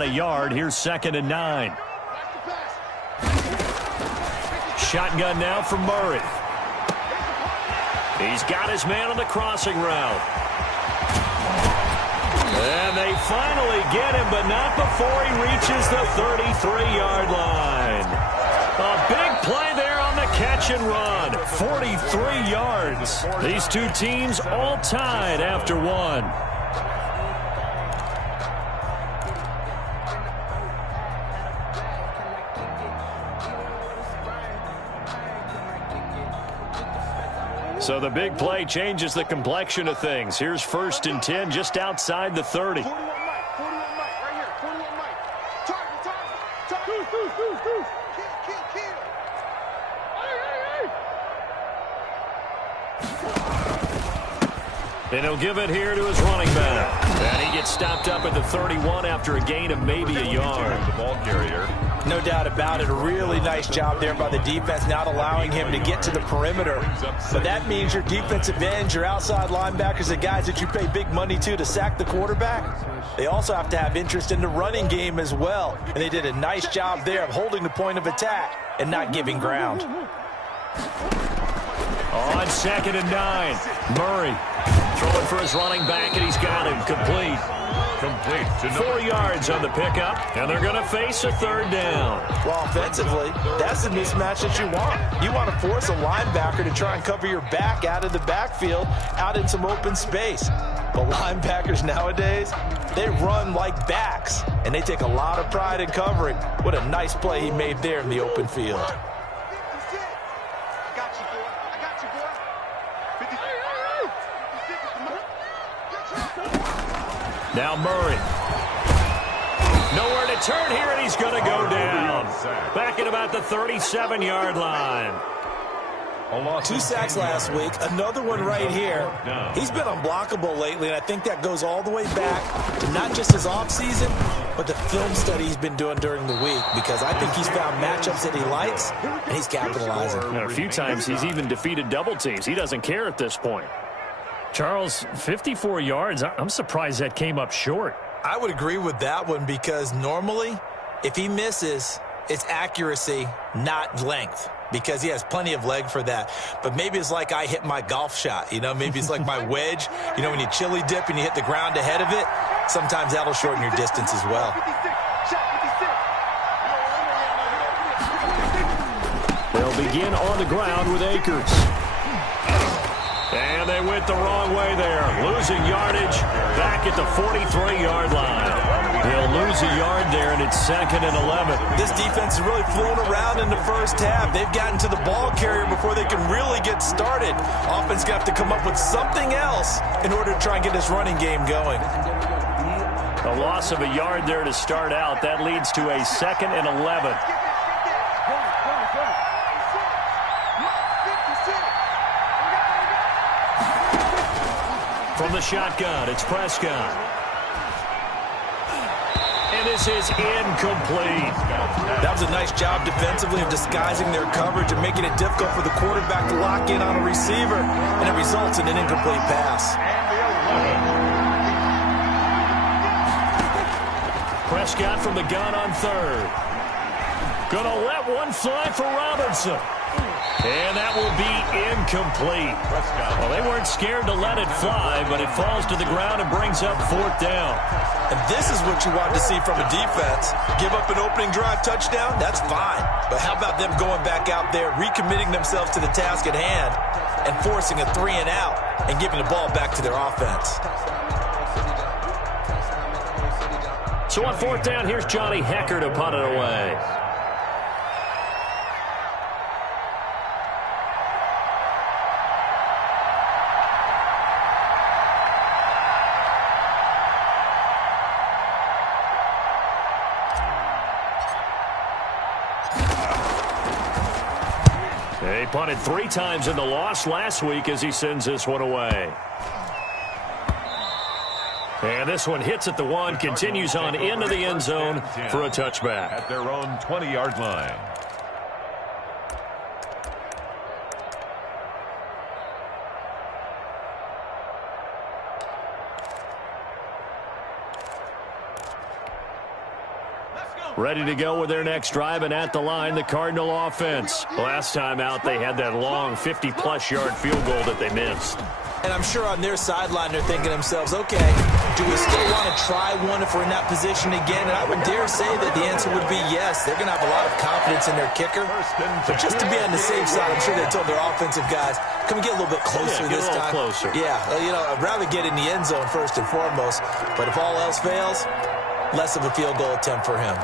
A yard. Here's 2nd and 9. Shotgun now for Murray. He's got his man on the crossing route. And they finally get him, but not before he reaches the 33-yard line. A big play there on the catch and run. 43 yards. These two teams all tied after one. So the big play changes the complexion of things. Here's 1st and 10 just outside the 30. And he'll give it here to his running back. And he gets stopped up at the 31 after a gain of maybe a yard. The ball carrier. No doubt about it. A really nice job there by the defense, not allowing him to get to the perimeter. But that means your defensive ends, your outside linebackers, the guys that you pay big money to sack the quarterback, they also have to have interest in the running game as well. And they did a nice job there of holding the point of attack and not giving ground. On 2nd and 9, Murray throwing for his running back, and he's got him. Complete. 4 yards on the pickup, and they're going to face a 3rd down. Well, offensively, that's the mismatch that you want. You want to force a linebacker to try and cover your back out of the backfield, out in some open space. But linebackers nowadays, they run like backs, and they take a lot of pride in covering. What a nice play he made there in the open field. Now Murray. Nowhere to turn here, and he's going to go down. Back at about the 37-yard line. 2 sacks last week, another one right here. He's been unblockable lately, and I think that goes all the way back to not just his offseason, but the film study he's been doing during the week, because I think he's found matchups that he likes, and he's capitalizing. And a few times he's even defeated double teams. He doesn't care at this point. Charles, 54 yards. I'm surprised that came up short. I would agree with that one, because normally, if he misses, it's accuracy, not length, because he has plenty of leg for that. But maybe it's like I hit my golf shot, you know, maybe it's like my wedge. You know, when you chili dip and you hit the ground ahead of it, sometimes that'll shorten your distance as well. They'll begin on the ground with Akers. And they went the wrong way there. Losing yardage back at the 43-yard line. They'll lose a yard there, and it's 2nd and 11. This defense has really flown around in the first half. They've gotten to the ball carrier before they can really get started. Offense going to have to come up with something else in order to try and get this running game going. A loss of a yard there to start out. That leads to a 2nd and 11. From the shotgun, it's Prescott. And this is incomplete. That was a nice job defensively of disguising their coverage and making it difficult for the quarterback to lock in on a receiver, and it results in an incomplete pass. Prescott from the gun on 3rd. Gonna let one fly for Robinson. And that will be incomplete. Well, they weren't scared to let it fly, but it falls to the ground and brings up 4th down. And this is what you want to see from a defense. Give up an opening drive touchdown, that's fine. But how about them going back out there, recommitting themselves to the task at hand, and forcing a 3 and out and giving the ball back to their offense. So on 4th down, here's Johnny Hecker to punt it away. He punted 3 times in the loss last week as he sends this one away. And this one hits at the 1, continues on into the end zone for a touchback. At their own 20-yard line. Ready to go with their next drive, and at the line, the Cardinal offense. Last time out, they had that long 50-plus yard field goal that they missed. And I'm sure on their sideline they're thinking to themselves, okay, do we still want to try one if we're in that position again? And I would dare say that the answer would be yes. They're going to have a lot of confidence in their kicker. But just to be on the safe side, I'm sure they told their offensive guys, can we get a little bit closer this time? Closer. Yeah, I'd rather get in the end zone first and foremost. But if all else fails, less of a field goal attempt for him.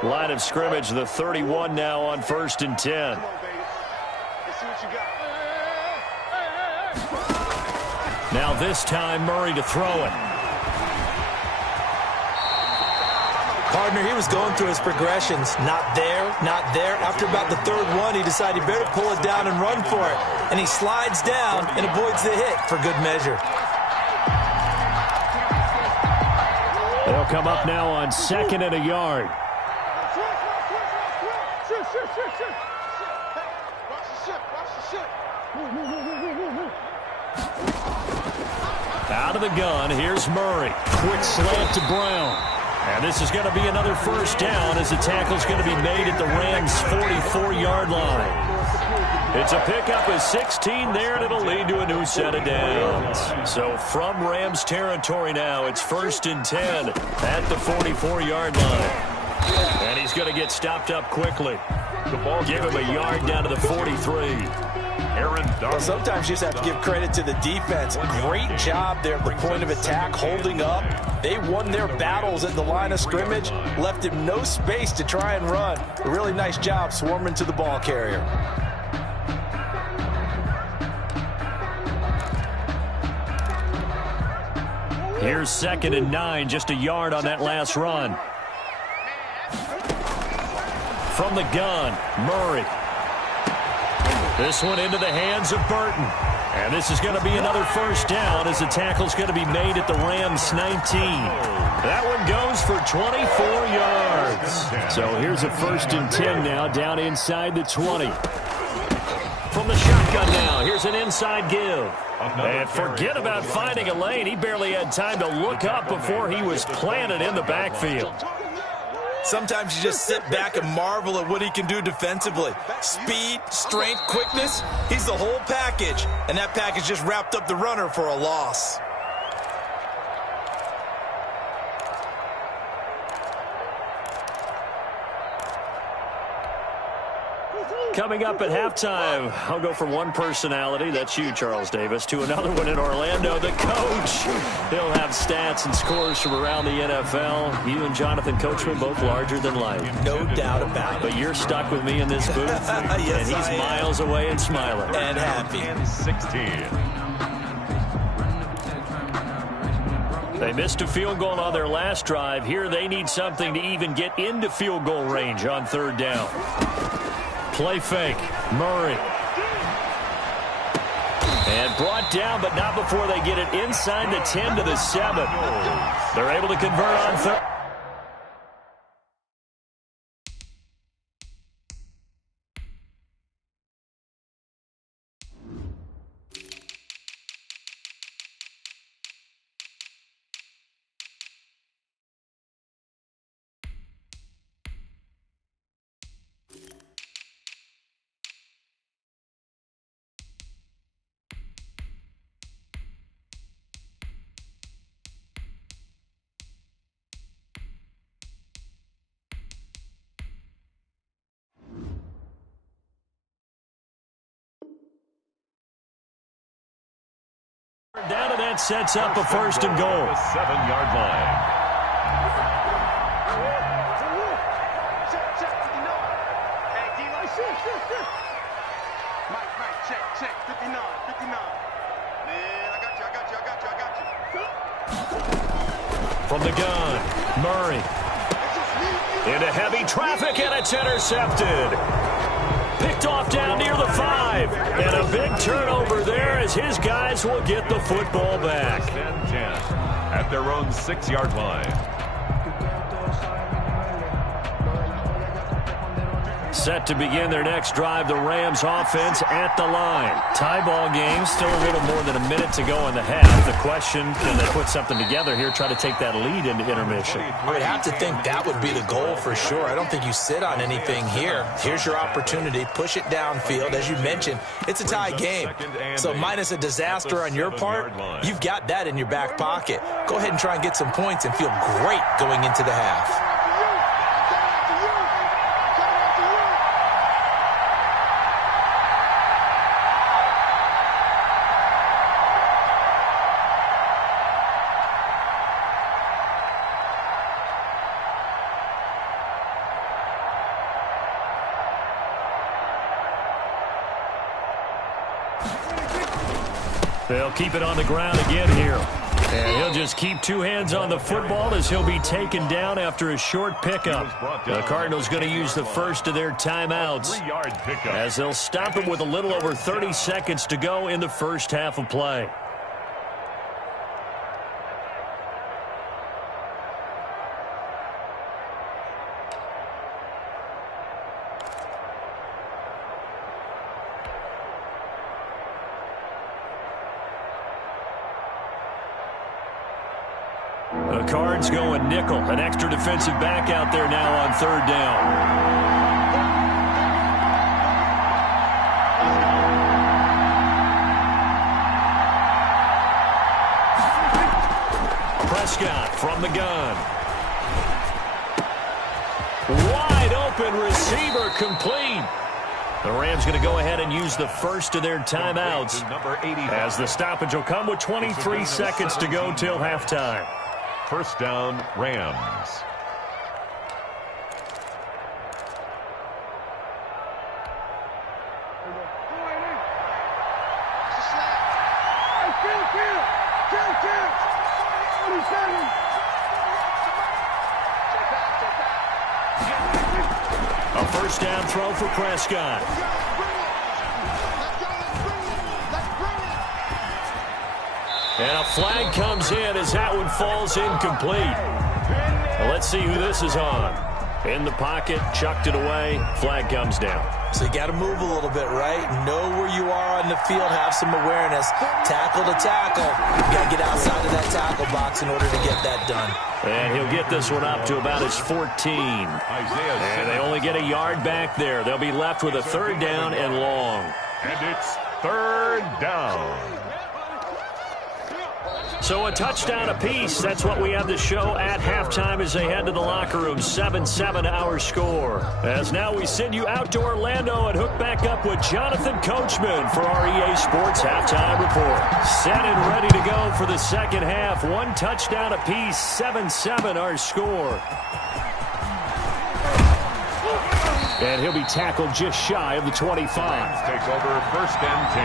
Line of scrimmage, the 31 now on 1st and 10. Now this time, Murray to throw it. Partner, he was going through his progressions. Not there, not there. After about the third one, he decided he better pull it down and run for it. And he slides down and avoids the hit for good measure. They'll come up now on 2nd and a yard. Out of the gun, here's Murray. Quick slant to Brown. And this is going to be another first down as the tackle's going to be made at the Rams' 44-yard line. It's a pickup of 16 there, and it'll lead to a new set of downs. So from Rams territory now, it's 1st and 10 at the 44-yard line. And he's going to get stopped up quickly. Give him a yard down to the 43. Well, sometimes you just have to give credit to the defense. Great job there at the point of attack, holding up. They won their battles at the line of scrimmage, left him no space to try and run. A really nice job swarming to the ball carrier. Here's 2nd and 9, just a yard on that last run. From the gun, Murray. This one into the hands of Burton. And this is going to be another first down as the tackle's going to be made at the Rams' 19. That one goes for 24 yards. So here's a 1st and 10 now down inside the 20. From the shotgun now, here's an inside give. And forget about finding a lane. He barely had time to look up before he was planted in the backfield. Sometimes you just sit back and marvel at what he can do defensively. Speed, strength, quickness, he's the whole package. And that package just wrapped up the runner for a loss. Coming up at halftime, I'll go from one personality, that's you, Charles Davis, to another one in Orlando, the coach. He'll have stats and scores from around the NFL. You and Jonathan Coachman, both larger than life. No doubt about it. But you're stuck with me in this booth, yes, and he's miles away and smiling. And happy. 16. They missed a field goal on their last drive. Here they need something to even get into field goal range on 3rd down. Play fake. Murray. And brought down, but not before they get it inside the 10 to the 7. They're able to convert on 3rd. Down, and that sets up a 1st and goal. The 7-yard line. Mike, check, 59. Man, I got you. From the gun, Murray. Into heavy traffic, and it's intercepted. Picked off down near the 5. And a big turnover there as his guys will get the football back. 10 at their own 6-yard line. Set to begin their next drive, the Rams offense at the line. Tie ball game, still a little more than a minute to go in the half. The question, can they put something together here, try to take that lead into intermission? I would have to think that would be the goal for sure. I don't think you sit on anything here. Here's your opportunity. Push it downfield. As you mentioned, it's a tie game. So minus a disaster on your part, you've got that in your back pocket. Go ahead and try and get some points and feel great going into the half. They'll keep it on the ground again here. And he'll just keep two hands on the football as he'll be taken down after a short pickup. The Cardinals going to use the first of their timeouts as they'll stop it with a little over 30 seconds to go in the first half of play. The Cards going nickel. An extra defensive back out there now on third down. Prescott from the gun. Wide open receiver complete. The Rams going to go ahead and use the first of their timeouts as the stoppage will come with 23 seconds to go till halftime. First down, Rams. A first down throw for Prescott. And a flag comes in as that one falls incomplete. Well, let's see who this is on. In the pocket, chucked it away, flag comes down. So you got to move a little bit, right? Know where you are on the field, have some awareness. Tackle to tackle. You got to get outside of that tackle box in order to get that done. And he'll get this one up to about his 14. And they only get a yard back there. They'll be left with a third down and long. And it's third down. So a touchdown apiece. That's what we have to show at halftime as they head to the locker room. 7-7 our score. As now we send you out to Orlando and hook back up with Jonathan Coachman for our EA Sports Halftime Report. Set and ready to go for the second half. One touchdown apiece. 7-7 our score. And he'll be tackled just shy of the 25. Take over first and 10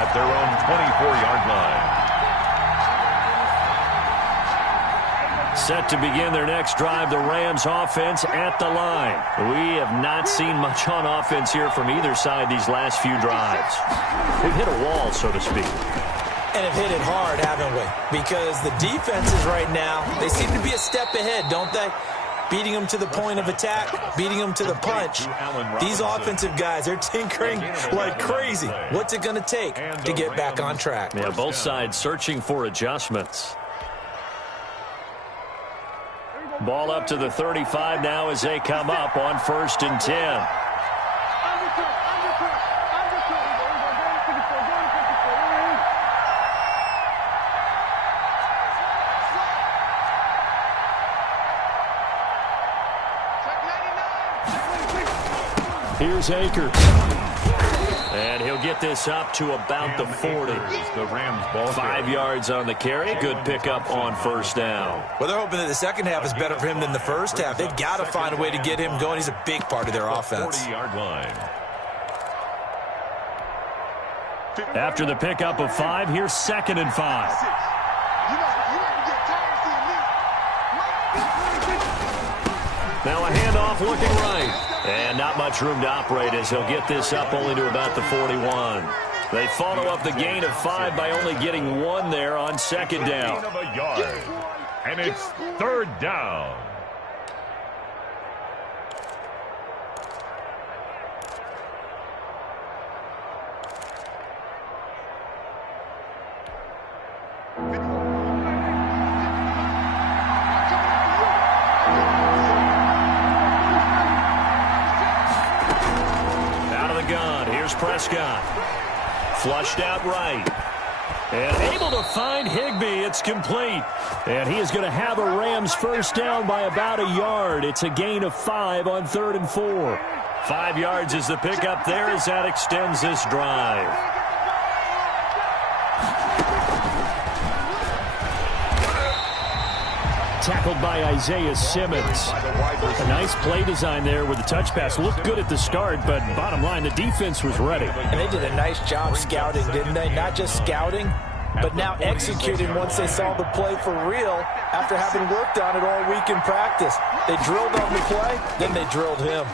at their own 24-yard line. Set to begin their next drive, the Rams offense at the line. We have not seen much on offense here from either side these last few drives. We've hit a wall, so to speak. And have hit it hard, haven't we? Because the defenses right now, they seem to be a step ahead, don't they? Beating them to the point of attack, beating them to the punch. These offensive guys, they're tinkering like crazy. What's it going to take to get back on track? Yeah, both sides searching for adjustments. Ball up to the 35 now as they come up on 1st and 10. Here's Akers. And he'll get this up to about the 40. The Rams ball 5 yards on the carry. Good pickup on first down. Well, they're hoping that the second half is better for him than the first half. They've got to find a way to get him going. He's a big part of their offense. 40-yard line. After the pickup of 5, here's 2nd and 5. Now a handoff looking right. And not much room to operate as he'll get this up only to about the 41. They follow up the gain of 5 by only getting 1 there on 2nd down. Of a yard. And it's third down. Prescott. Flushed out right. And able to find Higbee. It's complete. And he is going to have a Rams first down by about a yard. It's a gain of 5 on 3rd and 4. 5 yards is the pickup there as that extends this drive. Tackled by Isaiah Simmons. A nice play design there with the touch pass. Looked good at the start, but bottom line, the defense was ready. And they did a nice job scouting, didn't they? Not just scouting, but now executing once they saw the play for real after having worked on it all week in practice. They drilled on the play, then they drilled him.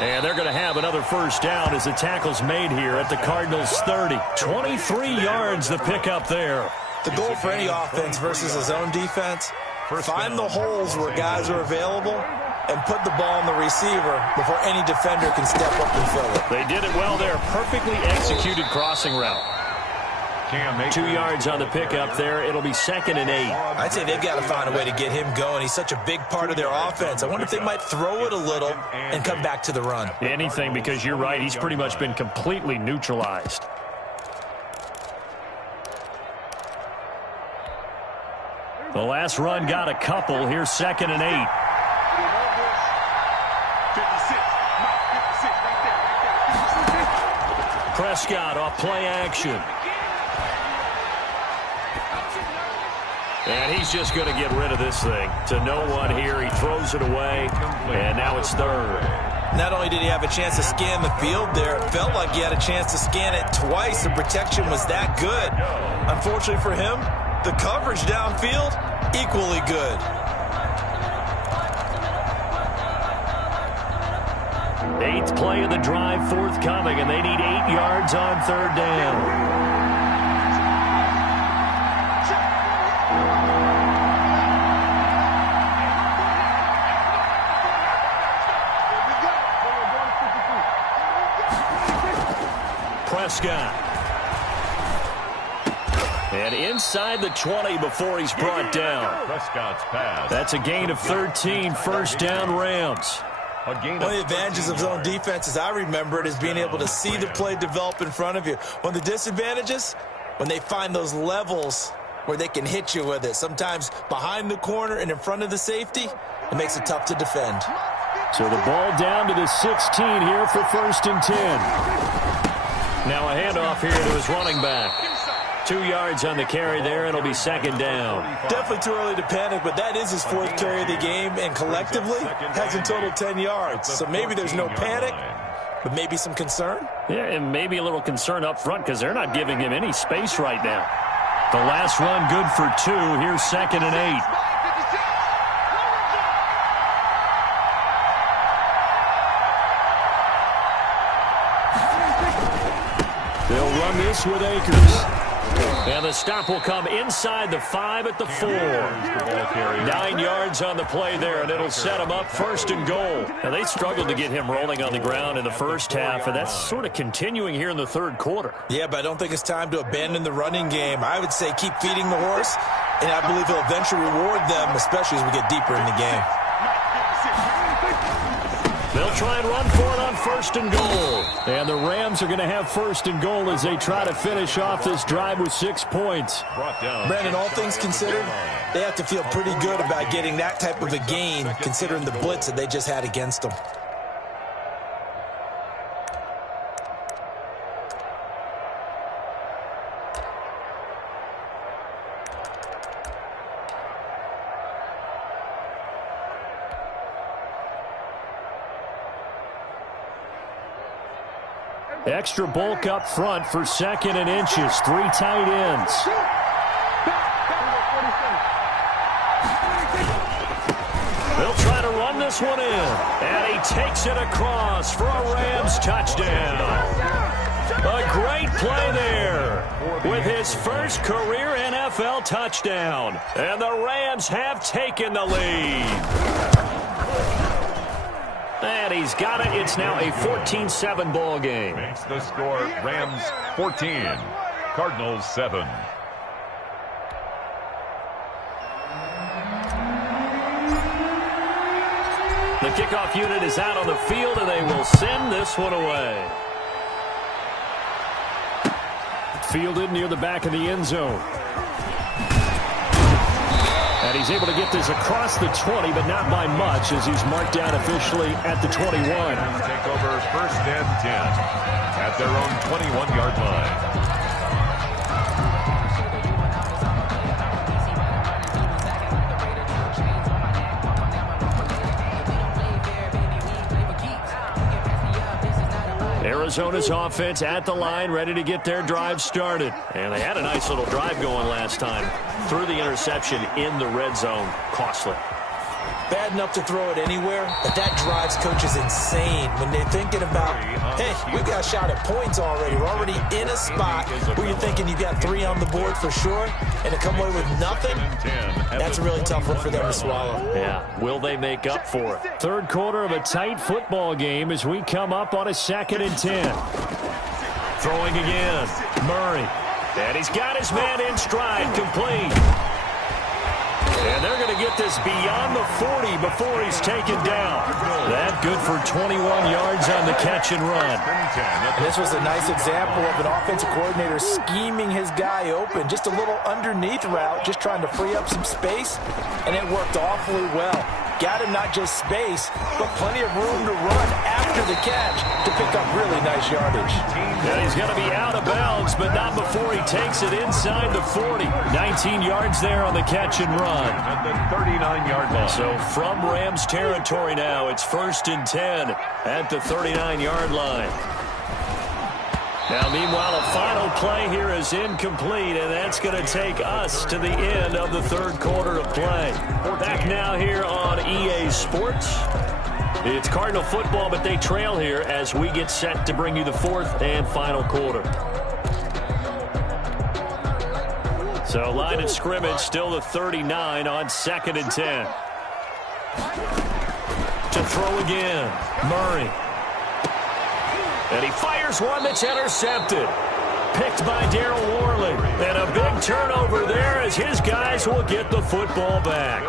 And they're going to have another first down as the tackle's made here at the Cardinals' 30. 23 yards the pickup there. The goal for any offense versus his own defense, find the holes where guys are available and put the ball on the receiver before any defender can step up and fill it. They did it well there. Perfectly executed crossing route. 2 yards on the pickup there. It'll be 2nd and 8. I'd say they've got to find a way to get him going. He's such a big part of their offense. I wonder if they might throw it a little and come back to the run. Anything, because you're right. He's pretty much been completely neutralized. The last run got a couple. Here's 2nd and 8. 56. Prescott off play action. And he's just going to get rid of this thing. To no one here. He throws it away. And now it's 3rd. Not only did he have a chance to scan the field there, it felt like he had a chance to scan it twice. The protection was that good. Unfortunately for him, the coverage downfield, equally good. Eighth play of the drive forthcoming, and they need 8 yards on 3rd down. Prescott. And inside the 20 before he's brought down. Prescott's pass. That's a gain of 13, first down Rams. One of the advantages of zone defense, as I remember it, is being able to see the play develop in front of you. One of the disadvantages, when they find those levels where they can hit you with it. Sometimes behind the corner and in front of the safety, it makes it tough to defend. So the ball down to the 16 here for 1st and 10. Now a handoff here to his running back. 2 yards on the carry there, and it'll be 2nd down. Definitely too early to panic, but that is his 4th carry of the game, and collectively has in total 10 yards. So maybe there's no panic, but maybe some concern. Yeah, and maybe a little concern up front because they're not giving him any space right now. The last run good for 2. Here's 2nd and 8. They'll run this with Akers. And the stop will come inside the 5 at the 4. 9 yards on the play there, and it'll set him up 1st and goal. Now, they struggled to get him rolling on the ground in the first half, and that's sort of continuing here in the 3rd quarter. Yeah, but I don't think it's time to abandon the running game. I would say keep feeding the horse, and I believe he'll eventually reward them, especially as we get deeper in the game. They'll try and run for it on 1st and goal. And the Rams are going to have 1st and goal as they try to finish off this drive with 6 points. Brandon, all things considered, they have to feel pretty good about getting that type of a gain, considering the blitz that they just had against them. Extra bulk up front for 2nd and inches. 3 tight ends. They'll try to run this one in. And he takes it across for a Rams touchdown. A great play there with his first career NFL touchdown. And the Rams have taken the lead. And he's got it. It's now a 14-7 ball game. Makes the score Rams 14, Cardinals 7. The kickoff unit is out on the field, and they will send this one away. Fielded near the back of the end zone. And he's able to get this across the 20, but not by much, as he's marked down officially at the 21. Take over 1st and 10 at their own 21-yard line. Arizona's offense at the line, ready to get their drive started. And they had a nice little drive going last time. Threw the interception in the red zone. Costly. Bad enough to throw it anywhere, but that drives coaches insane when they're thinking about, hey, we've got a shot at points already. We're already in a spot where you're thinking you got 3 on the board for sure, and to come away with nothing, that's a really tough one for them to swallow. Yeah, will they make up for it? Third quarter of a tight football game as we come up on a 2nd and 10. Throwing again, Murray. And he's got his man in stride, complete. And they're going to get this beyond the 40 before he's taken down. That good for 21 yards on the catch and run. And this was a nice example of an offensive coordinator scheming his guy open. Just a little underneath route, just trying to free up some space, and it worked awfully well. Got him not just space, but plenty of room to run after the catch to pick up really nice yardage. And he's going to be out of bounds, but not before he takes it inside the 40. 19 yards there on the catch and run. At the 39-yard line. So from Rams territory now, it's 1st and 10 at the 39-yard line. Now, meanwhile, a final play here is incomplete, and that's going to take us to the end of the 3rd quarter of play. Back now here on EA Sports. It's Cardinal football, but they trail here as we get set to bring you the 4th and final quarter. So line of scrimmage, still the 39 on 2nd and 10. To throw again, Murray. And he fires one that's intercepted. Picked by Darryl Worley. And a big turnover there as his guys will get the football back.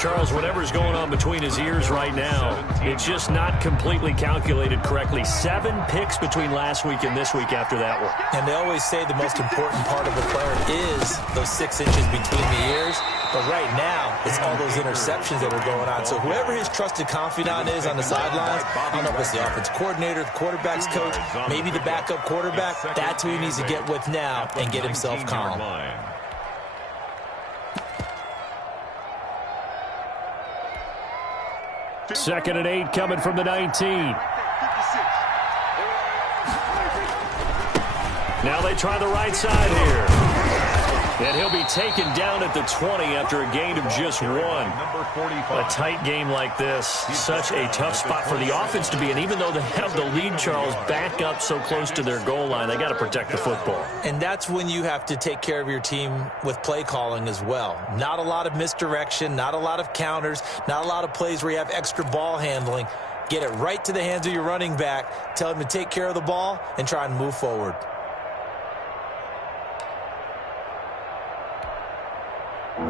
Charles, whatever's going on between his ears right now, it's just not completely calculated correctly. 7 picks between last week and this week after that one. And they always say the most important part of a player is those 6 inches between the ears. But right now, it's all those interceptions that are going on. So whoever his trusted confidant is on the sidelines, I don't know if it's the offense coordinator, the quarterback's coach, maybe the backup quarterback, that's who he needs to get with now and get himself calm. 2nd and 8 coming from the 19. Now they try the right side here. And he'll be taken down at the 20 after a gain of just 1. A tight game like this, such a tough spot for the offense to be in. Even though they have the lead, Charles, back up so close to their goal line, they got to protect the football. And that's when you have to take care of your team with play calling as well. Not a lot of misdirection, not a lot of counters, not a lot of plays where you have extra ball handling. Get it right to the hands of your running back, tell him to take care of the ball, and try and move forward.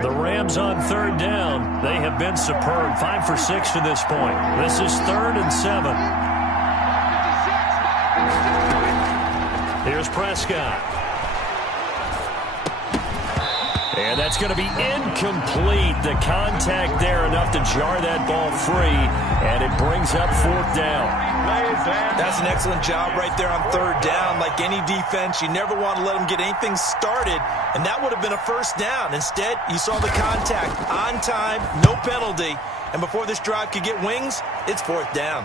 The Rams on 3rd down. They have been superb. 5 for 6 to this point. This is 3rd and 7. Here's Prescott. And that's going to be incomplete. The contact there enough to jar that ball free. And it brings up 4th down. That's an excellent job right there on 3rd down. Like any defense, you never want to let them get anything started, and that would have been a 1st down. Instead, you saw the contact on time, no penalty, and before this drive could get wings, it's 4th down.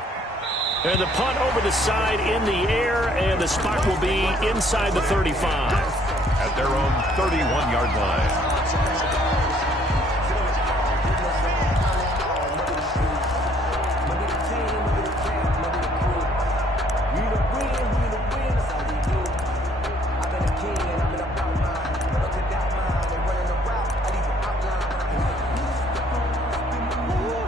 And the punt over the side in the air, and the spot will be inside the 35. At their own 31-yard line.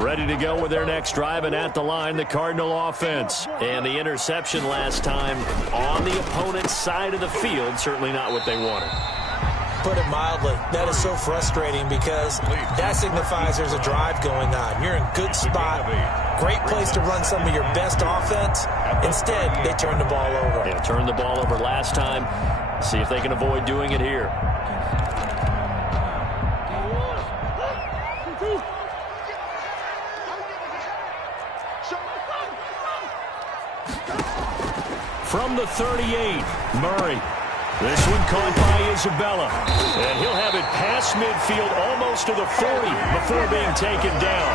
Ready to go with their next drive, and at the line, the Cardinal offense. And the interception last time on the opponent's side of the field, certainly not what they wanted. put it mildly. That is so frustrating because that signifies there's a drive going on. You're in a good spot. Great place to run some of your best offense. Instead, they turn the ball over. Yeah, turned the ball over last time. See if they can avoid doing it here. From the 38, Murray. This one caught by Isabella. And he'll have it past midfield almost to the 40 before being taken down.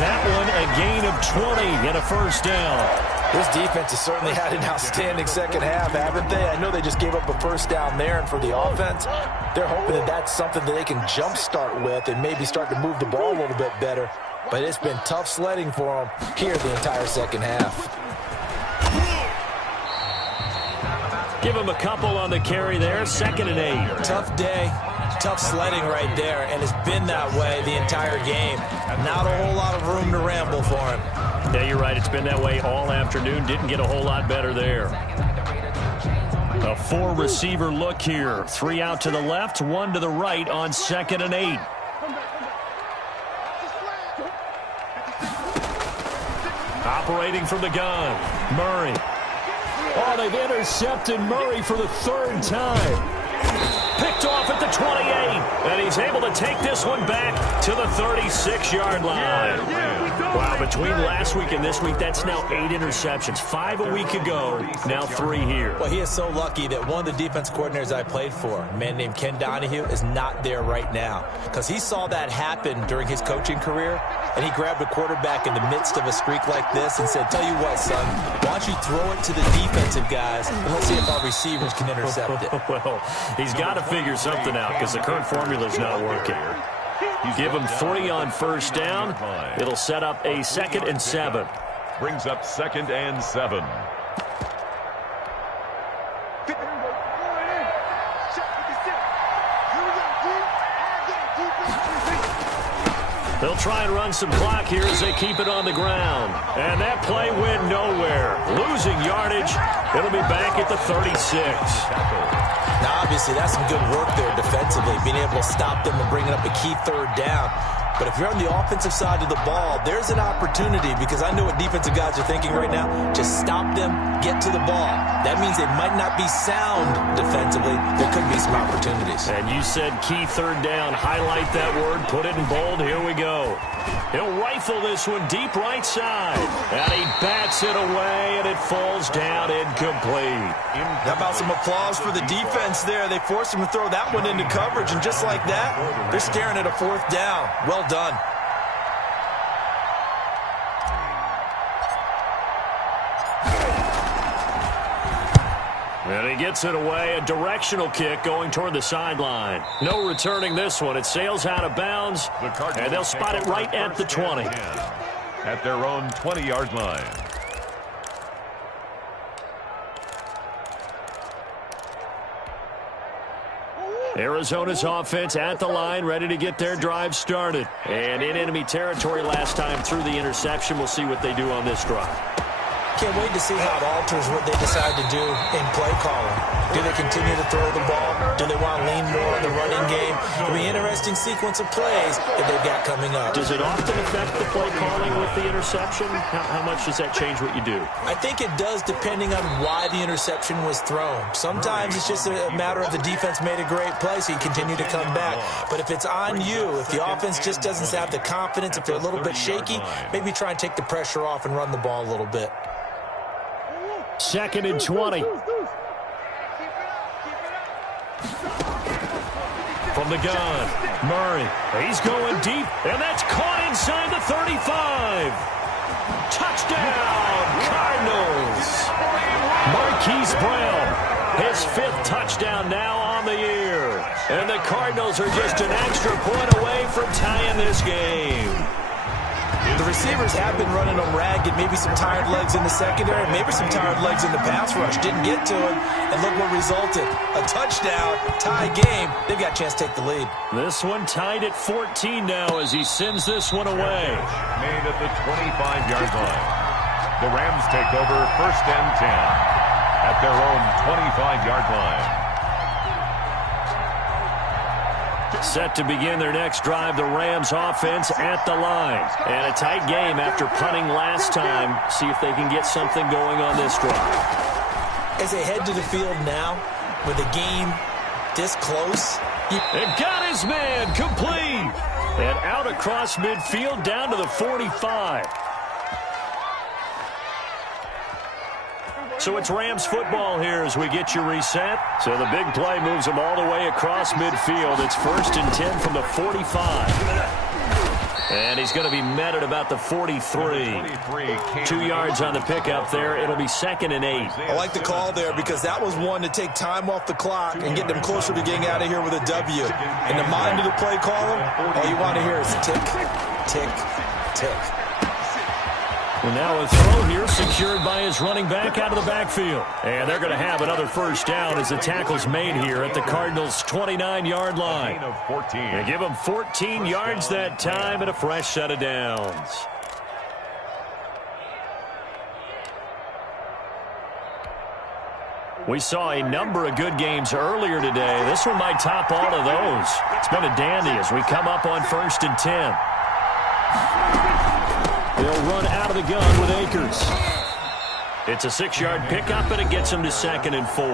That one a gain of 20 and a first down. This defense has certainly had an outstanding second half, haven't they? I know they just gave up a first down there, and for the offense, they're hoping that that's something that they can jumpstart with and maybe start to move the ball a little bit better. But it's been tough sledding for them here the entire second half. Give him a couple on the carry there. 2nd and 8. Tough day, tough sledding right there, and it's been that way the entire game. Not a whole lot of room to ramble for him. Yeah, you're right. It's been that way all afternoon. Didn't get a whole lot better there. A 4-receiver look here. 3 out to the left, 1 to the right on 2nd and 8. Operating from the gun, Murray. Oh, they've intercepted Murray for the 3rd time. Picked off at the 28, and he's able to take this one back to the 36-yard line. Wow, between last week and this week, that's now 8 interceptions. 5 a week ago, now 3 here. Well, he is so lucky that one of the defense coordinators I played for, a man named Ken Donahue, is not there right now. Because he saw that happen during his coaching career, and he grabbed a quarterback in the midst of a streak like this and said, tell you what, son, why don't you throw it to the defensive guys, and let's see if our receivers can intercept it. Well, he's got to figure something out because the current formula's not working. Give him 3 on first down. It'll set up a 2nd and 7. Brings up 2nd and 7. They'll try and run some clock here as they keep it on the ground. And that play went nowhere. Losing yardage. It'll be back at the 36. Now, obviously, that's some good work there defensively, being able to stop them and bringing up a key 3rd down. But if you're on the offensive side of the ball, there's an opportunity because I know what defensive guys are thinking right now. Just stop them, get to the ball. That means they might not be sound defensively. There could be some opportunities. And you said key 3rd down. Highlight that word. Put it in bold. Here we go. He'll rifle this one deep right side. And he bats it away, and it falls down incomplete. How about some applause for the defense there? They forced him to throw that one into coverage, and just like that, they're staring at a 4th down. Well done. And he gets it away, a directional kick going toward the sideline. No returning this one. It sails out of bounds, and they'll spot it right at the 20. At their own 20-yard line. Arizona's offense at the line, ready to get their drive started. And in enemy territory last time through the interception. We'll see what they do on this drive. Can't wait to see how it alters what they decide to do in play calling. Do they continue to throw the ball? Do they want to lean more on the running game? It'll be an interesting sequence of plays that they've got coming up. Does it often affect the play calling with the interception? How much does that change what you do? I think it does depending on why the interception was thrown. Sometimes it's just a matter of the defense made a great play, so you continue to come back. But if it's on you, if the offense just doesn't have the confidence, if they're a little bit shaky, maybe try and take the pressure off and run the ball a little bit. 2nd and 20. From the gun, Murray. He's going deep, and that's caught inside the 35. Touchdown, Cardinals. Marquise Brown, his 5th touchdown now on the year. And the Cardinals are just an extra point away from tying this game. The receivers have been running them ragged. Maybe some tired legs in the secondary, maybe some tired legs in the pass rush. Didn't get to him, and look what resulted. A touchdown, tie game. They've got a chance to take the lead. This one tied at 14 now as he sends this one away. Made at the 25-yard line. The Rams take over 1st and 10 at their own 25-yard line. Set to begin their next drive, the Rams offense at the line. And a tight game after punting last time. See if they can get something going on this drive. As they head to the field now, with the game this close. And got his man complete. And out across midfield down to the 45. So it's Rams football here as we get you reset. So the big play moves them all the way across midfield. It's 1st and 10 from the 45. And he's going to be met at about the 43. 2 yards on the pickup there. It'll be 2nd and 8. I like the call there because that was one to take time off the clock and get them closer to getting out of here with a W. In the mind of the play caller, all you want to hear is tick, tick, tick. And now a throw here secured by his running back out of the backfield. And they're going to have another first down as the tackle's made here at the Cardinals' 29-yard line. They give them 14 yards that time and a fresh set of downs. We saw a number of good games earlier today. This one might top all of those. It's been a dandy as we come up on 1st and 10. They'll run out of the gun with Akers. It's a 6-yard pickup, and it gets them to 2nd and 4.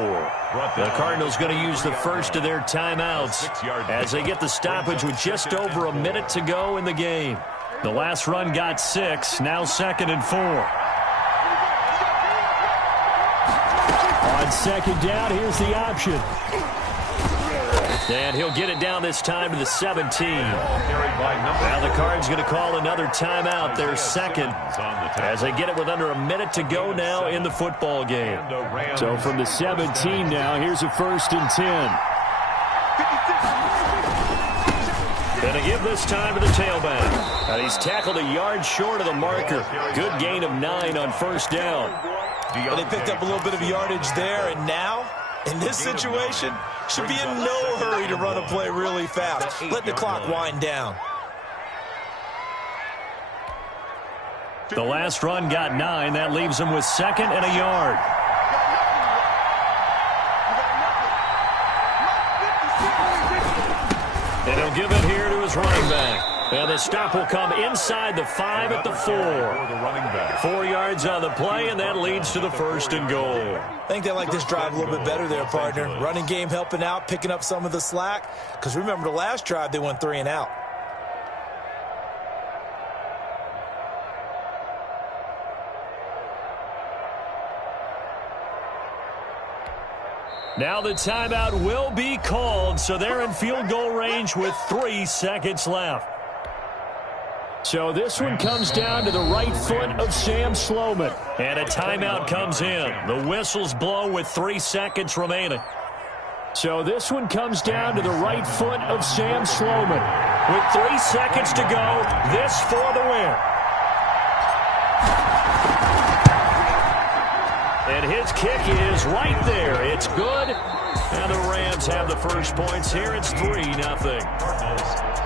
The Cardinals going to use the first of their timeouts as they get the stoppage with just over a minute to go in the game. The last run got 6, now 2nd and 4. On 2nd down, here's the option. And he'll get it down this time to the 17. Now the Cards going to call another timeout, their 2nd, as they get it with under a minute to go now in the football game. So from the 17 now, here's a 1st and 10. And to give this time to the tailback. And he's tackled a yard short of the marker. Good gain of 9 on 1st down. Well, they picked up a little bit of yardage there, and now, in this situation, should be in no hurry to run a play really fast. Let the clock wind down. The last run got 9. That leaves him with 2nd and a yard. And he'll give it here to his running back. And the stop will come inside the 5 at the 4. 4 yards on the play, and that leads to the 1st and goal. I think they like this drive a little bit better there, partner. Running game helping out, picking up some of the slack. Because remember, the last drive, they went 3 and out. Now the timeout will be called, so they're in field goal range with 3 seconds left. So this one comes down to the right foot of Sam Sloman. And a timeout comes in. The whistles blow with 3 seconds remaining. So this one comes down to the right foot of Sam Sloman. With 3 seconds to go, this for the win. And his kick is right there. It's good. And the Rams have the first points here. It's 3-0.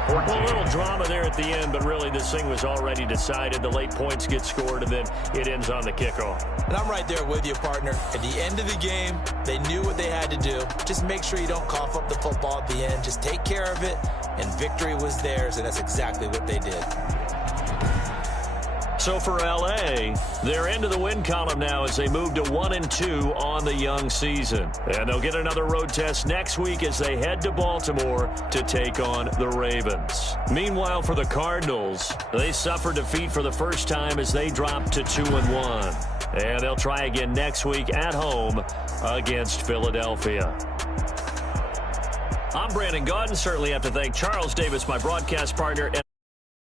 Well, a little drama there at the end, but really this thing was already decided. The late points get scored, and then it ends on the kickoff. And I'm right there with you, partner. At the end of the game, they knew what they had to do. Just make sure you don't cough up the football at the end. Just take care of it, and victory was theirs, and that's exactly what they did. So for L.A., they're into the win column now as they move to 1-2 on the young season. And they'll get another road test next week as they head to Baltimore to take on the Ravens. Meanwhile, for the Cardinals, they suffered defeat for the first time as they dropped to 2-1. And they'll try again next week at home against Philadelphia. I'm Brandon Gaudin. Certainly have to thank Charles Davis, my broadcast partner.